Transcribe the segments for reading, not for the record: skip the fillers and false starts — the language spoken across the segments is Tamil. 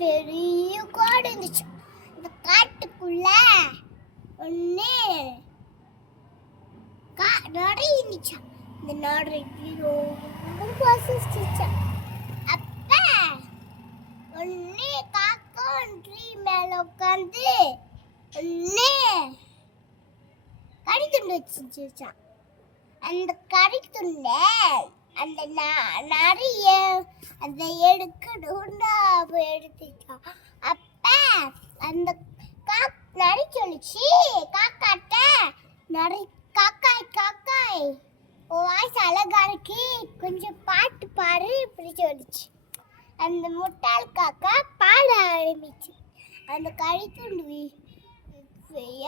பெரிய காடு இருந்துச்சு. இந்த காட்டுக்குள்ள ஒண்ணு நரி இருந்துச்சு. இந்த நரிக்கு ரொம்ப பசிச்சுச்சு. அப்ப ஒண்ணு காக்கா ட்ரீ மேல உட்காந்து ஒண்ணு கறி துண்டு வச்சுச்சா. அந்த கறி துண்டை அந்த நரிய அந்த எடுக்கணும்னு எடுத்துச்சா. அப்ப அந்த நரி சொல்லிச்சு காக்காட்ட, நரி காக்காய் காக்காய் வாய்ஸ் அழகா இருக்கு, கொஞ்சம் பாட்டு பாடு இப்படி சொல்லிச்சு. அந்த முட்டாள் காக்கா பாட ஆரம்பிச்சு. அந்த கறி துண்டு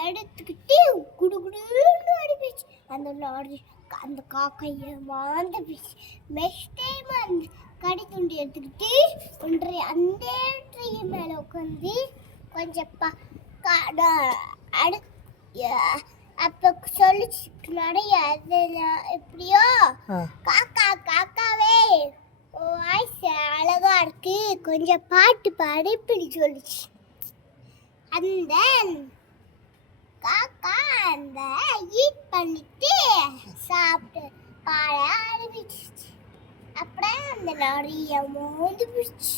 எடுத்துக்கிட்டு குடுகுடுன்னு அடிப்பிச்சு. அந்த நரி அந்த காக்கைய வாழ்ந்து நெக்ஸ்ட் டைம் அந்த கறி துண்டு எடுத்துக்கிட்டு ஒன்றை அந்த ட்ரீ மேல உட்காந்து கொஞ்சம் அப்ப சொல்லிச்சு நிறைய எப்படியோ காக்கா காக்காவே வாய்ஸ் அழகா இருக்கு, கொஞ்சம் பாட்டு பாடு இப்படி சொல்லிச்சு. அந்த காக்கா அந்த ஈட் பண்ணிட்டு சாப்பிட்டு பாட ஆரம்பிச்சிச்சு. அப்புறம் அந்த நிறைய மோந்து பிடிச்சு.